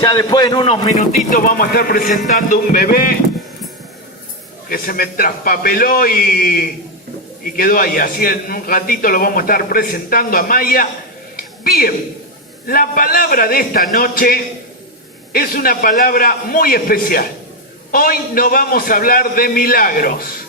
Ya después, en unos minutitos, vamos a estar presentando un bebé que se me traspapeló y quedó ahí. Así en un ratito lo vamos a estar presentando a Maya. Bien, la palabra de esta noche es una palabra muy especial. Hoy no vamos a hablar de milagros.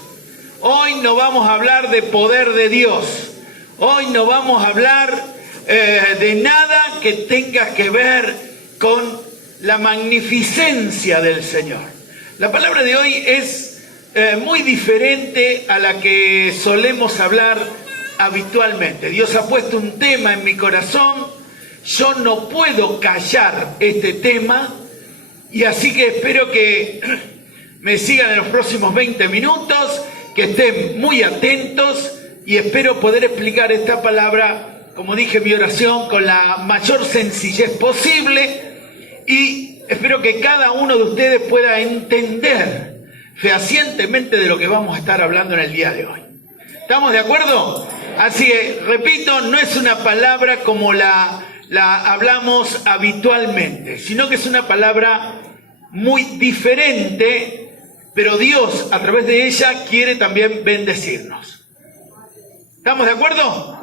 Hoy no vamos a hablar de poder de Dios. Hoy no vamos a hablar de nada que tenga que ver con la magnificencia del Señor. La palabra de hoy es muy diferente a la que solemos hablar habitualmente. Dios ha puesto un tema en mi corazón. Yo no puedo callar este tema, y así que espero que me sigan en los próximos 20 minutos, que estén muy atentos, y espero poder explicar esta palabra, como dije en mi oración, con la mayor sencillez posible, y espero que cada uno de ustedes pueda entender fehacientemente de lo que vamos a estar hablando en el día de hoy. ¿Estamos de acuerdo? Así que, repito, no es una palabra como la hablamos habitualmente, sino que es una palabra muy diferente, pero Dios a través de ella quiere también bendecirnos. ¿Estamos de acuerdo?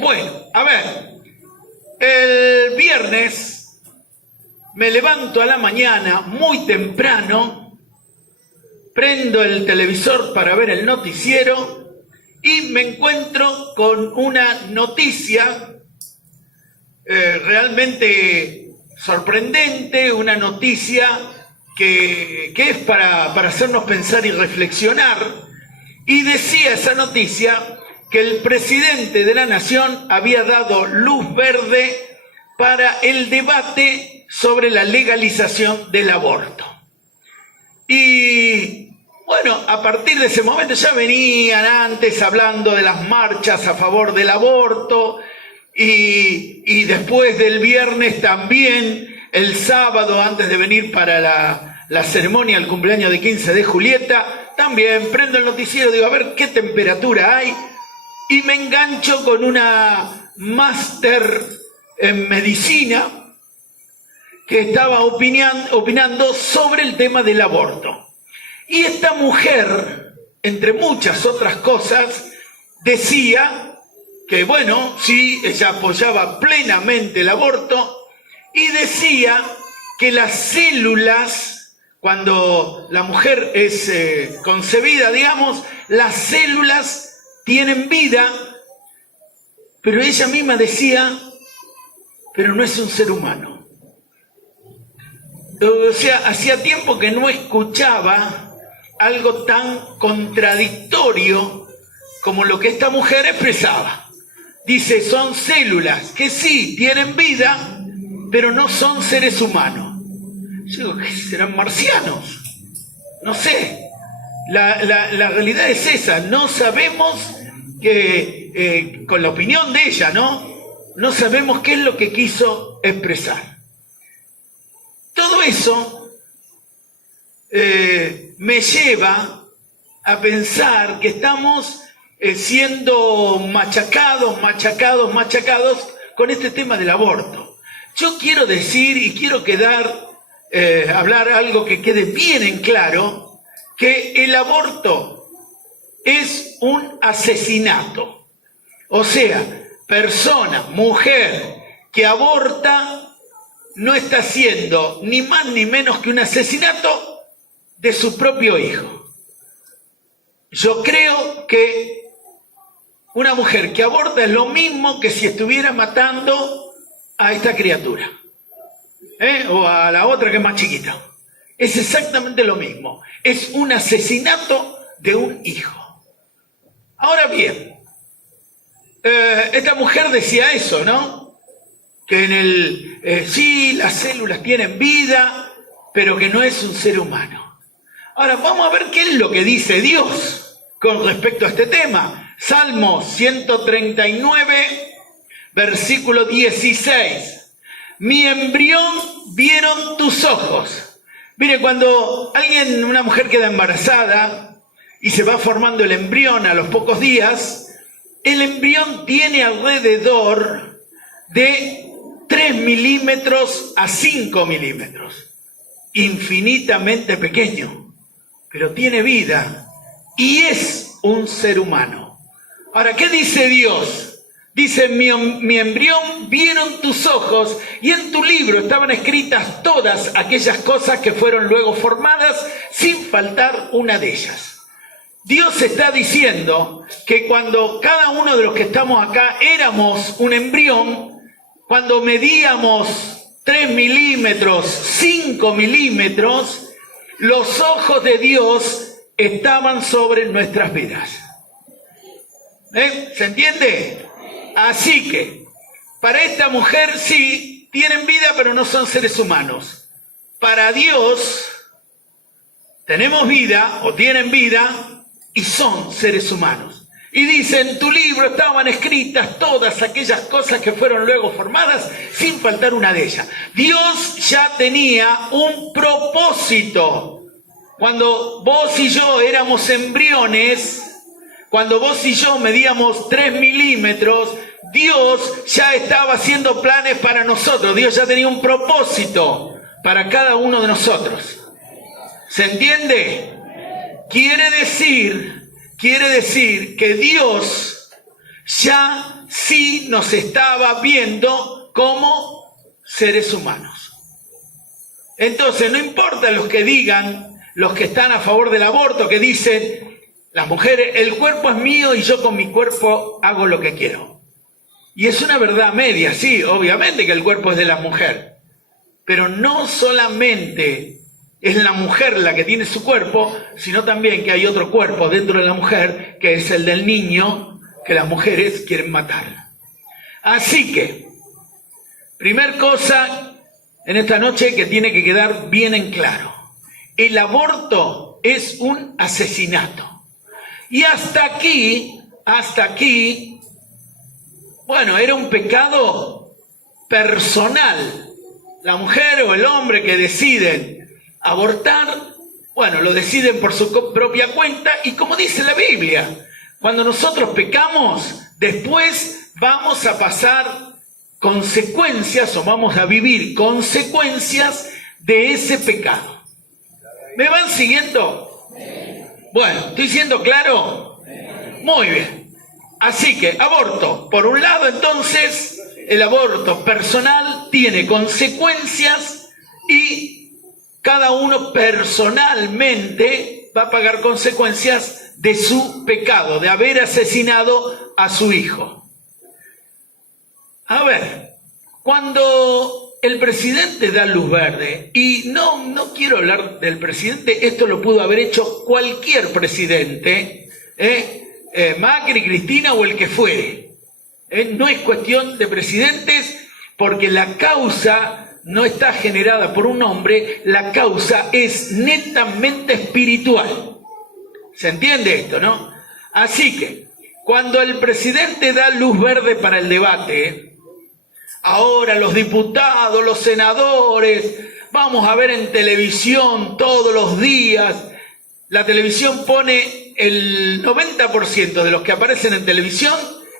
Bueno, a ver, el viernes me levanto a la mañana muy temprano, prendo el televisor para ver el noticiero y me encuentro con una noticia realmente sorprendente, una noticia que es para hacernos pensar y reflexionar. Y decía esa noticia que el presidente de la nación había dado luz verde para el debate sobre la legalización del aborto. Y bueno, a partir de ese momento ya venían antes hablando de las marchas a favor del aborto, y después del viernes también, el sábado, antes de venir para la ceremonia, el cumpleaños de 15 de Julieta, también prendo el noticiero, digo, a ver qué temperatura hay, y me engancho con una máster en medicina que estaba opinando sobre el tema del aborto. Y esta mujer, entre muchas otras cosas, decía que, bueno, sí, ella apoyaba plenamente el aborto, y decía que las células, cuando la mujer es concebida, digamos, las células tienen vida, pero ella misma decía, pero no es un ser humano. O sea, hacía tiempo que no escuchaba algo tan contradictorio como lo que esta mujer expresaba. Dice, son células que sí tienen vida, pero no son seres humanos. Yo digo, ¿qué serán marcianos? No sé. La realidad es esa. No sabemos que, con la opinión de ella, no sabemos qué es lo que quiso expresar. Todo eso me lleva a pensar que estamos siendo machacados con este tema del aborto. Yo quiero decir y quiero hablar algo que quede bien en claro, que el aborto es un asesinato. O sea, persona, mujer que aborta no está haciendo ni más ni menos que un asesinato de su propio hijo. Yo creo que una mujer que aborta es lo mismo que si estuviera matando a esta criatura, o a la otra que es más chiquita. Es exactamente lo mismo. Es un asesinato de un hijo. Ahora bien, esta mujer decía eso, ¿no? Que sí, las células tienen vida, pero que no es un ser humano. Ahora vamos a ver qué es lo que dice Dios con respecto a este tema. Salmo 139, versículo 16. Mi embrión vieron tus ojos. Mire, cuando una mujer queda embarazada y se va formando el embrión a los pocos días, el embrión tiene alrededor de 3 milímetros a 5 milímetros. Infinitamente pequeño, pero tiene vida y es un ser humano. Ahora, ¿qué dice Dios? Dice, mi embrión vieron tus ojos y en tu libro estaban escritas todas aquellas cosas que fueron luego formadas sin faltar una de ellas. Dios está diciendo que cuando cada uno de los que estamos acá éramos un embrión, cuando medíamos 3 milímetros, 5 milímetros, los ojos de Dios estaban sobre nuestras vidas. ¿Se entiende? Así que, para esta mujer sí, tienen vida, pero no son seres humanos. Para Dios, tenemos vida, o tienen vida, y son seres humanos. Y dice, en tu libro estaban escritas todas aquellas cosas que fueron luego formadas, sin faltar una de ellas. Dios ya tenía un propósito. Cuando vos y yo éramos embriones, cuando vos y yo medíamos 3 milímetros, Dios ya estaba haciendo planes para nosotros. Dios ya tenía un propósito para cada uno de nosotros. ¿Se entiende? Quiere decir que Dios ya sí nos estaba viendo como seres humanos. Entonces, no importa los que digan, los que están a favor del aborto, que dicen, las mujeres, el cuerpo es mío y yo con mi cuerpo hago lo que quiero. Y es una verdad media, sí, obviamente que el cuerpo es de la mujer. Pero no solamente es la mujer la que tiene su cuerpo, sino también que hay otro cuerpo dentro de la mujer, que es el del niño, que las mujeres quieren matar. Así que, primer cosa en esta noche que tiene que quedar bien en claro. El aborto es un asesinato. Y hasta aquí, bueno, era un pecado personal. La mujer o el hombre que deciden abortar, bueno, lo deciden por su propia cuenta y como dice la Biblia, cuando nosotros pecamos, después vamos a pasar consecuencias o vamos a vivir consecuencias de ese pecado. ¿Me van siguiendo? Bueno, ¿estoy siendo claro? Muy bien. Así que, aborto. Por un lado, entonces, el aborto personal tiene consecuencias y cada uno personalmente va a pagar consecuencias de su pecado, de haber asesinado a su hijo. A ver, cuando el presidente da luz verde, y no quiero hablar del presidente, esto lo pudo haber hecho cualquier presidente, Macri, Cristina o el que fuere. No es cuestión de presidentes, porque la causa no está generada por un hombre, la causa es netamente espiritual. ¿Se entiende esto, no? Así que, cuando el presidente da luz verde para el debate, ahora los diputados, los senadores, vamos a ver en televisión todos los días. La televisión pone el 90% de los que aparecen en televisión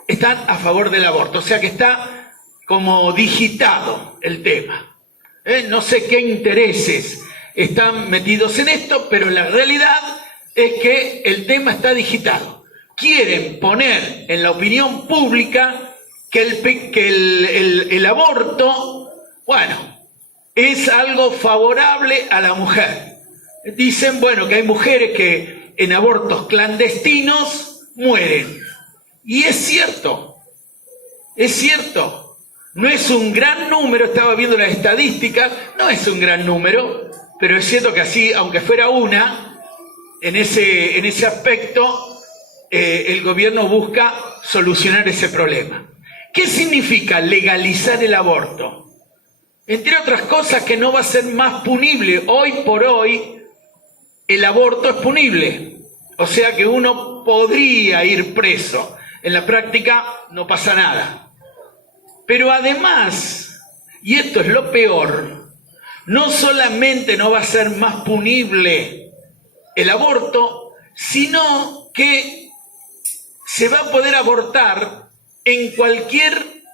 están a favor del aborto. O sea que está como digitado el tema. No sé qué intereses están metidos en esto, pero la realidad es que el tema está digitado. Quieren poner en la opinión pública que el aborto, bueno, es algo favorable a la mujer. Dicen, bueno, que hay mujeres que en abortos clandestinos mueren. Y es cierto. No es un gran número, estaba viendo las estadísticas, no es un gran número, pero es cierto que así, aunque fuera una, en ese aspecto, el gobierno busca solucionar ese problema. ¿Qué significa legalizar el aborto? Entre otras cosas, que no va a ser más punible. Hoy por hoy, el aborto es punible. O sea que uno podría ir preso. En la práctica no pasa nada. Pero además, y esto es lo peor, no solamente no va a ser más punible el aborto, sino que se va a poder abortar en cualquier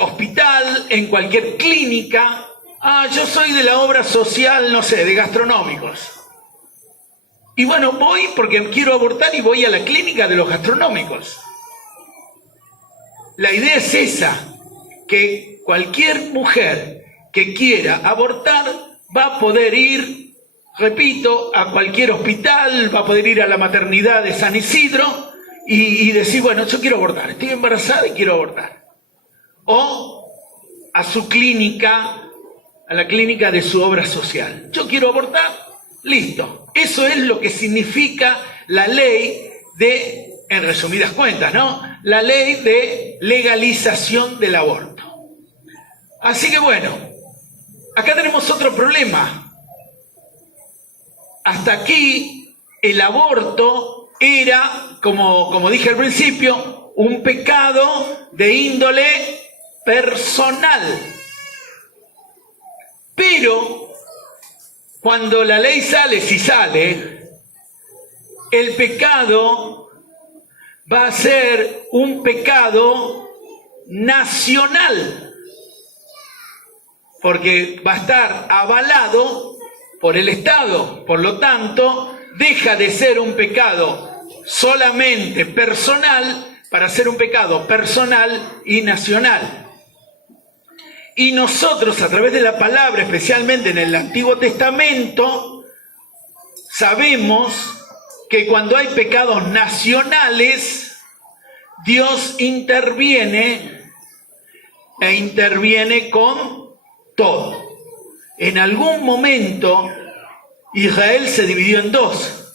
hospital, en cualquier clínica. Yo soy de la obra social, no sé, de gastronómicos. Y bueno, voy porque quiero abortar y voy a la clínica de los gastronómicos. La idea es esa, que cualquier mujer que quiera abortar va a poder ir, repito, a cualquier hospital, va a poder ir a la maternidad de San Isidro y decir, bueno, yo quiero abortar, estoy embarazada y quiero abortar. O a su clínica, a la clínica de su obra social. Yo quiero abortar, listo. Eso es lo que significa la ley de, en resumidas cuentas, ¿no? La ley de legalización del aborto. Así que bueno, acá tenemos otro problema. Hasta aquí el aborto era, como dije al principio, un pecado de índole personal. Pero cuando la ley sale, si sale, el pecado va a ser un pecado nacional, porque va a estar avalado por el Estado. Por lo tanto, deja de ser un pecado solamente personal para ser un pecado personal y nacional. Y nosotros, a través de la palabra, especialmente en el Antiguo Testamento, sabemos que cuando hay pecados nacionales, Dios interviene e interviene con todo. En algún momento, Israel se dividió en dos: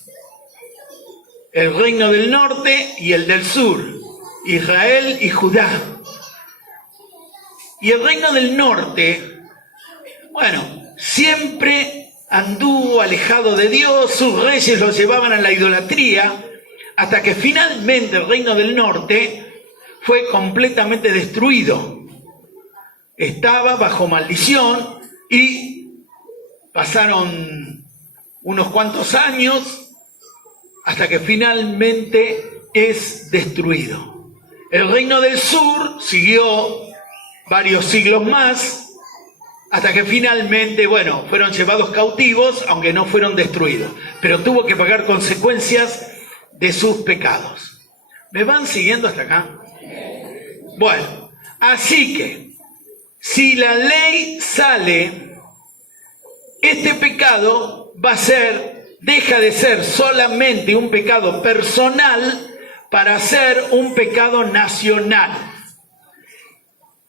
el reino del norte y el del sur, Israel y Judá. Y el reino del norte, bueno, siempre anduvo alejado de Dios, sus reyes lo llevaban a la idolatría, hasta que finalmente el reino del norte fue completamente destruido. Estaba bajo maldición y pasaron unos cuantos años hasta que finalmente es destruido. El reino del sur siguió varios siglos más, hasta que finalmente, bueno, fueron llevados cautivos, aunque no fueron destruidos, pero tuvo que pagar consecuencias de sus pecados. ¿Me van siguiendo hasta acá? Bueno, así que, si la ley sale, este pecado deja de ser solamente un pecado personal para ser un pecado nacional.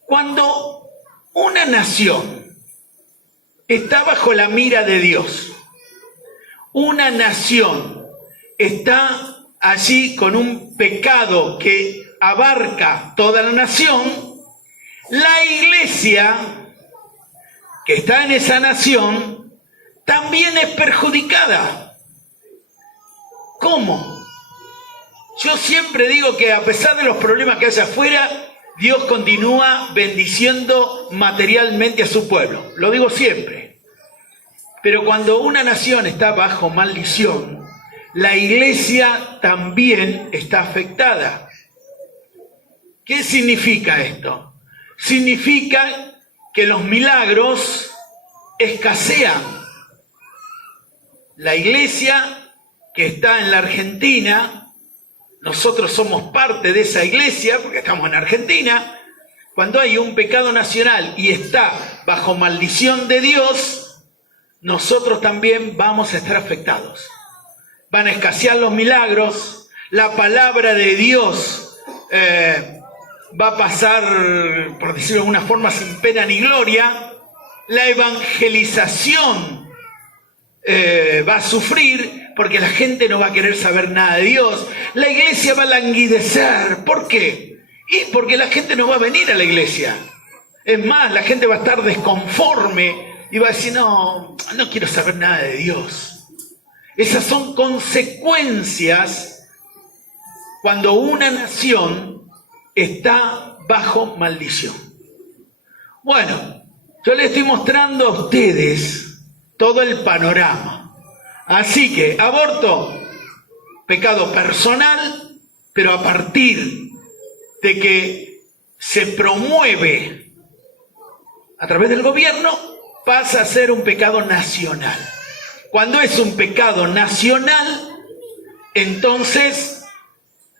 Cuando una nación está bajo la mira de Dios, una nación está allí con un pecado que abarca toda la nación, la iglesia que está en esa nación también es perjudicada. ¿Cómo? Yo siempre digo que a pesar de los problemas que haya afuera, Dios continúa bendiciendo materialmente a su pueblo. Lo digo siempre. Pero cuando una nación está bajo maldición, la iglesia también está afectada. ¿Qué significa esto? Significa que los milagros escasean. La iglesia que está en la Argentina, nosotros somos parte de esa iglesia porque estamos en Argentina. Cuando hay un pecado nacional y está bajo maldición de Dios, nosotros también vamos a estar afectados. Van a escasear los milagros, la palabra de Dios va a pasar, por decirlo de alguna forma, sin pena ni gloria. La evangelización va a sufrir porque la gente no va a querer saber nada de Dios. La iglesia va a languidecer. ¿Por qué? Y porque la gente no va a venir a la iglesia. Es más, la gente va a estar desconforme y va a decir, no quiero saber nada de Dios. Esas son consecuencias cuando una nación está bajo maldición. Bueno, yo les estoy mostrando a ustedes todo el panorama. Así que, aborto, pecado personal, pero a partir de que se promueve a través del gobierno, pasa a ser un pecado nacional. Cuando es un pecado nacional, entonces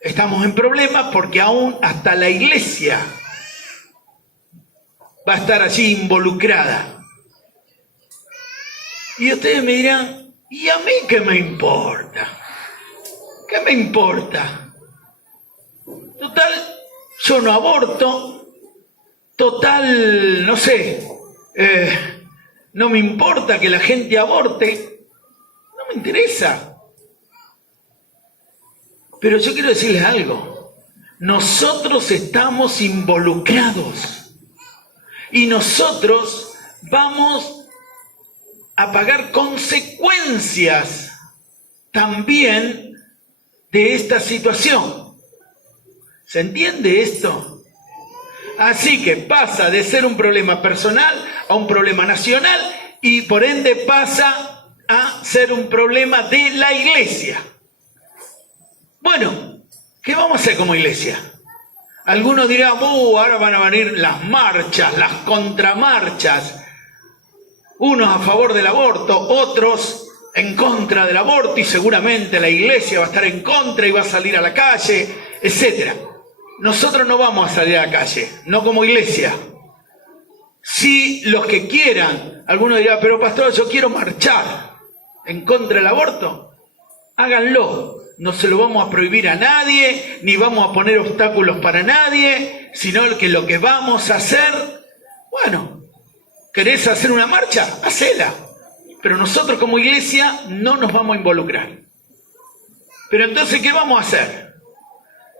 estamos en problemas porque aún hasta la iglesia va a estar allí involucrada. Y ustedes me dirán, ¿y a mí qué me importa? ¿Qué me importa? Total, yo no aborto. Total, no sé, no me importa que la gente aborte. No me interesa. Pero yo quiero decirles algo. Nosotros estamos involucrados. Y nosotros vamos a pagar consecuencias también de esta situación. ¿Se entiende esto? Así que pasa de ser un problema personal a un problema nacional y por ende pasa a ser un problema de la iglesia. Bueno, ¿qué vamos a hacer como iglesia? Algunos dirán, ahora van a venir las marchas, las contramarchas, unos a favor del aborto, otros en contra del aborto y seguramente la iglesia va a estar en contra y va a salir a la calle, etcétera. Nosotros no vamos a salir a la calle, no como iglesia. Si los que quieran, algunos dirán, pero pastor, yo quiero marchar en contra del aborto, háganlo. No se lo vamos a prohibir a nadie, ni vamos a poner obstáculos para nadie, sino que lo que vamos a hacer, bueno, ¿querés hacer una marcha? Hacela. Pero nosotros como iglesia no nos vamos a involucrar. Pero entonces, ¿qué vamos a hacer?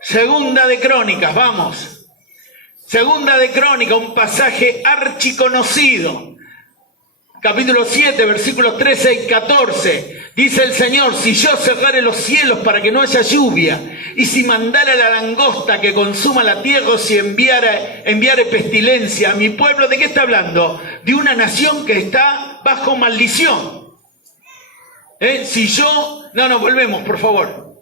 Segunda de Crónicas, vamos. Segunda de Crónicas, un pasaje archiconocido. Capítulo 7, versículos 13 y 14. Dice el Señor, si yo cerrare los cielos para que no haya lluvia, y si mandara la langosta que consuma la tierra, o si enviare pestilencia a mi pueblo, ¿de qué está hablando? De una nación que está bajo maldición. Si yo... No, volvemos, por favor.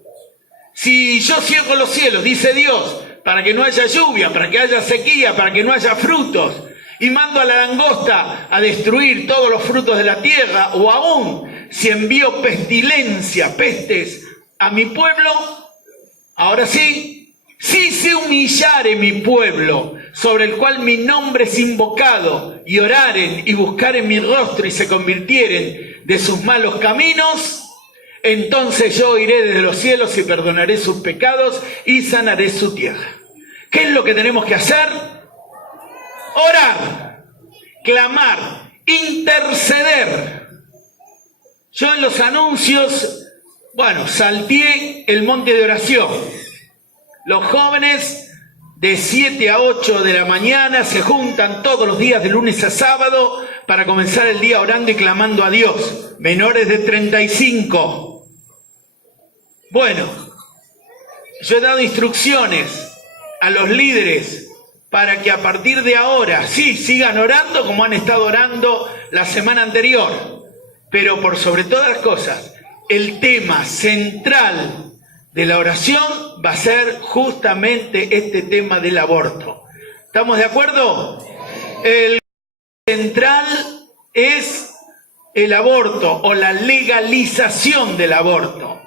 Si yo cierro los cielos, dice Dios, para que no haya lluvia, para que haya sequía, para que no haya frutos, y mando a la langosta a destruir todos los frutos de la tierra, o aún si envío pestilencia, pestes a mi pueblo, ahora sí, si se humillare mi pueblo, sobre el cual mi nombre es invocado, y oraren y buscaren mi rostro y se convirtieren de sus malos caminos, entonces yo iré desde los cielos y perdonaré sus pecados y sanaré su tierra. ¿Qué es lo que tenemos que hacer? Orar, clamar, interceder. Yo en los anuncios, salteé el monte de oración. Los jóvenes de 7 a 8 de la mañana se juntan todos los días de lunes a sábado para comenzar el día orando y clamando a Dios. Menores de 35. Bueno, yo he dado instrucciones a los líderes para que a partir de ahora, sí, sigan orando como han estado orando la semana anterior, pero por sobre todas las cosas, el tema central de la oración va a ser justamente este tema del aborto. ¿Estamos de acuerdo? El central es el aborto o la legalización del aborto.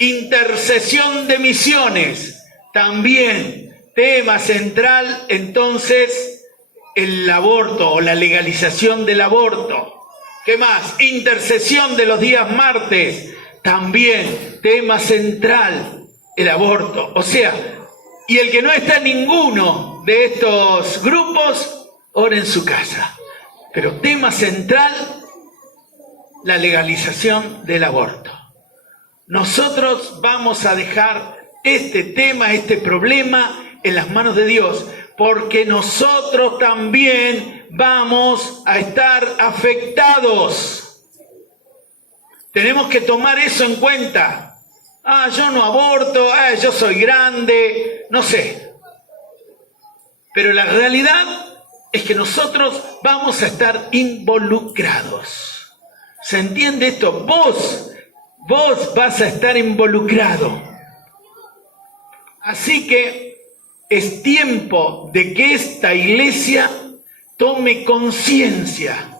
Intercesión de misiones, también. Tema central, entonces, el aborto o la legalización del aborto. ¿Qué más? Intercesión de los días martes, también. Tema central, el aborto. O sea, y el que no está en ninguno de estos grupos, ora en su casa. Pero tema central, la legalización del aborto. Nosotros vamos a dejar este tema, este problema en las manos de Dios, porque nosotros también vamos a estar afectados. Tenemos que tomar eso en cuenta. Yo no aborto, yo soy grande, no sé. Pero la realidad es que nosotros vamos a estar involucrados. ¿Se entiende esto? Vos vas a estar involucrado. Así que es tiempo de que esta iglesia tome conciencia.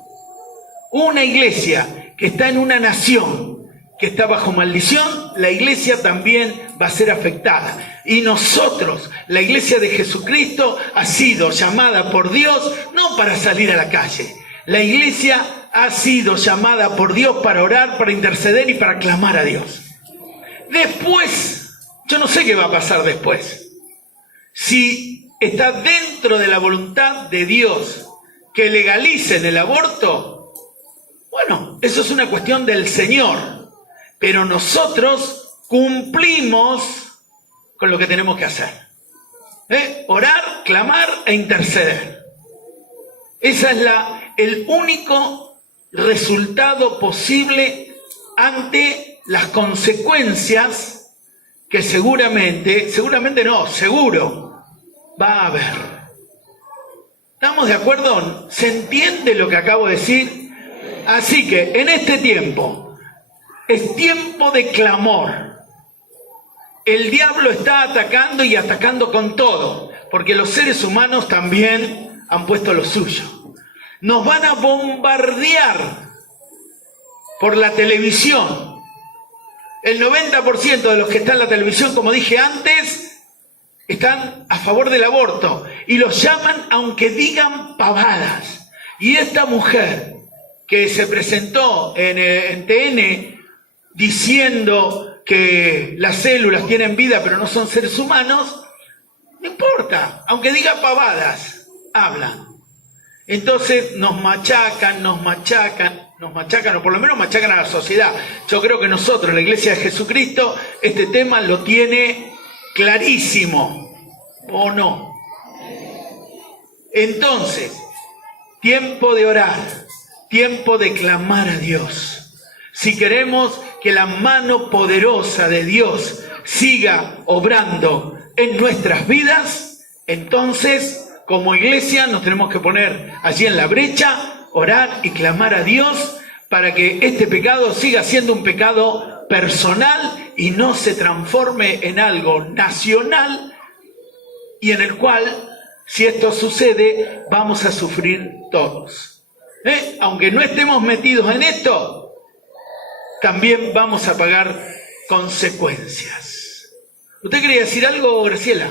Una iglesia que está en una nación que está bajo maldición, la iglesia también va a ser afectada. Y nosotros, la iglesia de Jesucristo, ha sido llamada por Dios no para salir a la calle. La iglesia ha sido llamada por Dios para orar, para interceder y para clamar a Dios. Después, yo no sé qué va a pasar después. Si está dentro de la voluntad de Dios que legalicen el aborto, bueno, eso es una cuestión del Señor. Pero nosotros cumplimos con lo que tenemos que hacer. Orar, clamar e interceder. Ese es el único resultado posible ante las consecuencias que seguro va a haber. ¿Estamos de acuerdo? ¿Se entiende lo que acabo de decir? Así que en este tiempo, es tiempo de clamor. El diablo está atacando y atacando con todo, porque los seres humanos también han puesto lo suyo. Nos van a bombardear por la televisión. El 90% de los que están en la televisión, como dije antes, están a favor del aborto y los llaman aunque digan pavadas. Y esta mujer que se presentó en TN diciendo que las células tienen vida pero no son seres humanos, no importa, aunque diga pavadas, hablan. Entonces nos machacan, o por lo menos machacan a la sociedad. Yo creo que nosotros, la Iglesia de Jesucristo, este tema lo tiene clarísimo, ¿o no? Entonces, tiempo de orar, tiempo de clamar a Dios. Si queremos que la mano poderosa de Dios siga obrando en nuestras vidas, entonces, como iglesia, nos tenemos que poner allí en la brecha, orar y clamar a Dios para que este pecado siga siendo un pecado personal y no se transforme en algo nacional y en el cual, si esto sucede, vamos a sufrir todos. Aunque no estemos metidos en esto, también vamos a pagar consecuencias. ¿Usted quería decir algo, Graciela?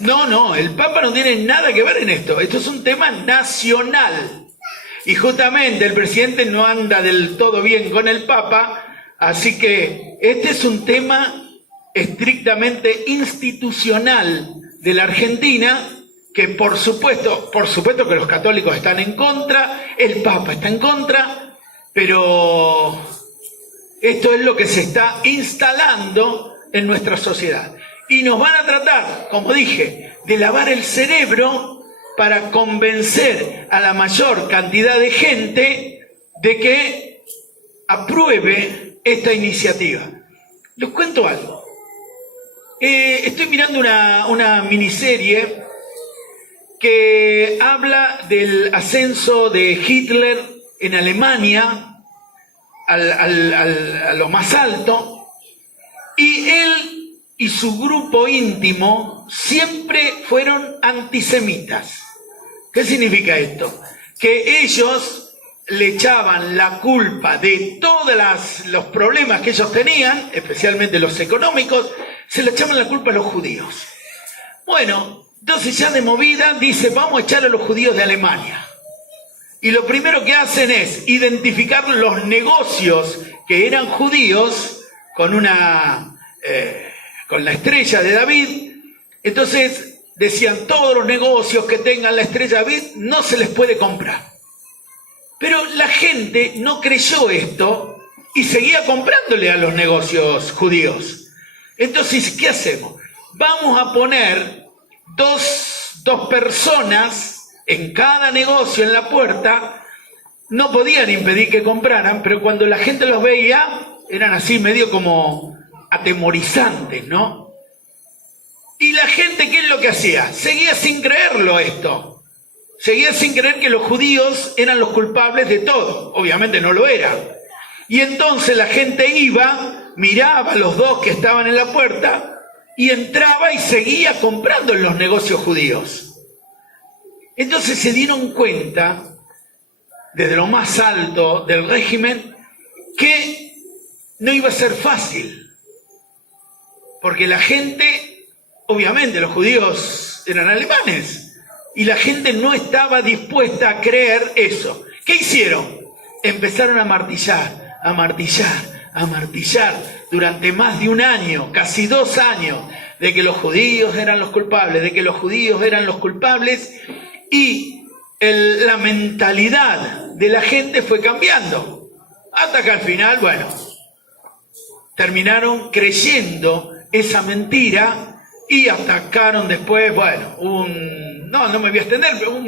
No, el Papa no tiene nada que ver en esto. Esto es un tema nacional. Y justamente el presidente no anda del todo bien con el Papa, así que este es un tema estrictamente institucional de la Argentina, que por supuesto que los católicos están en contra, el Papa está en contra, pero esto es lo que se está instalando en nuestra sociedad. Y nos van a tratar, como dije, de lavar el cerebro para convencer a la mayor cantidad de gente de que apruebe esta iniciativa. Les cuento algo. Estoy mirando una miniserie que habla del ascenso de Hitler en Alemania a lo más alto, y él y su grupo íntimo siempre fueron antisemitas. ¿Qué significa esto? Que ellos le echaban la culpa de todos los problemas que ellos tenían, especialmente los económicos, se le echaban la culpa a los judíos. Bueno, entonces ya de movida dice, vamos a echar a los judíos de Alemania. Y lo primero que hacen es identificar los negocios que eran judíos con la estrella de David. Entonces decían, todos los negocios que tengan la estrella de David no se les puede comprar. Pero la gente no creyó esto y seguía comprándole a los negocios judíos. Entonces, ¿qué hacemos? Vamos a poner dos personas en cada negocio en la puerta. No podían impedir que compraran, pero cuando la gente los veía, eran así medio como atemorizantes, ¿no? Y la gente, ¿qué es lo que hacía? Seguía sin creerlo esto. Seguía sin creer que los judíos eran los culpables de todo. Obviamente no lo eran. Y entonces la gente iba, miraba a los dos que estaban en la puerta y entraba y seguía comprando en los negocios judíos. Entonces se dieron cuenta, desde lo más alto del régimen, que no iba a ser fácil, porque la gente, obviamente los judíos eran alemanes, y la gente no estaba dispuesta a creer eso. ¿Qué hicieron? Empezaron a martillar, a martillar, a martillar durante más de un año, casi 2 años, de que los judíos eran los culpables, de que los judíos eran los culpables, y la mentalidad de la gente fue cambiando, hasta que al final, bueno, terminaron creyendo esa mentira y atacaron después, bueno, no me voy a extender, pero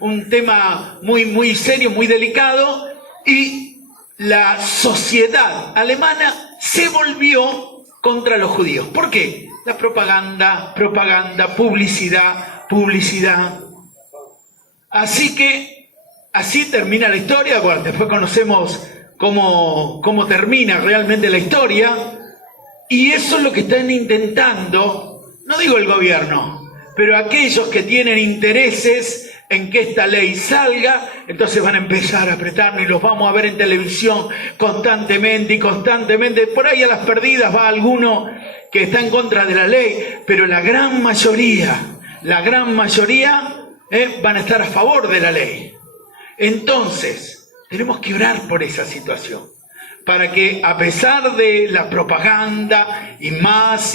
un tema muy, muy serio, muy delicado, y la sociedad alemana se volvió contra los judíos. ¿Por qué? La propaganda, publicidad. Así que, así termina la historia. Bueno, después conocemos cómo termina realmente la historia, y eso es lo que están intentando, no digo el gobierno, pero aquellos que tienen intereses en que esta ley salga, entonces van a empezar a apretarnos y los vamos a ver en televisión constantemente. Por ahí a las perdidas va alguno que está en contra de la ley, pero la gran mayoría van a estar a favor de la ley. Entonces, tenemos que orar por esa situación, para que a pesar de la propaganda y más,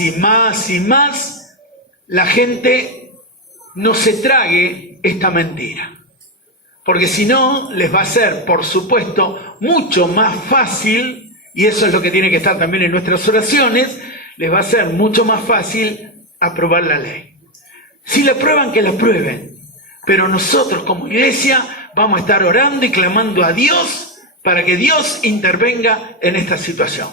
la gente no se trague esta mentira. Porque si no, les va a ser, por supuesto, mucho más fácil, y eso es lo que tiene que estar también en nuestras oraciones, les va a ser mucho más fácil aprobar la ley. Si la aprueban, que la aprueben. Pero nosotros como iglesia vamos a estar orando y clamando a Dios para que Dios intervenga en esta situación.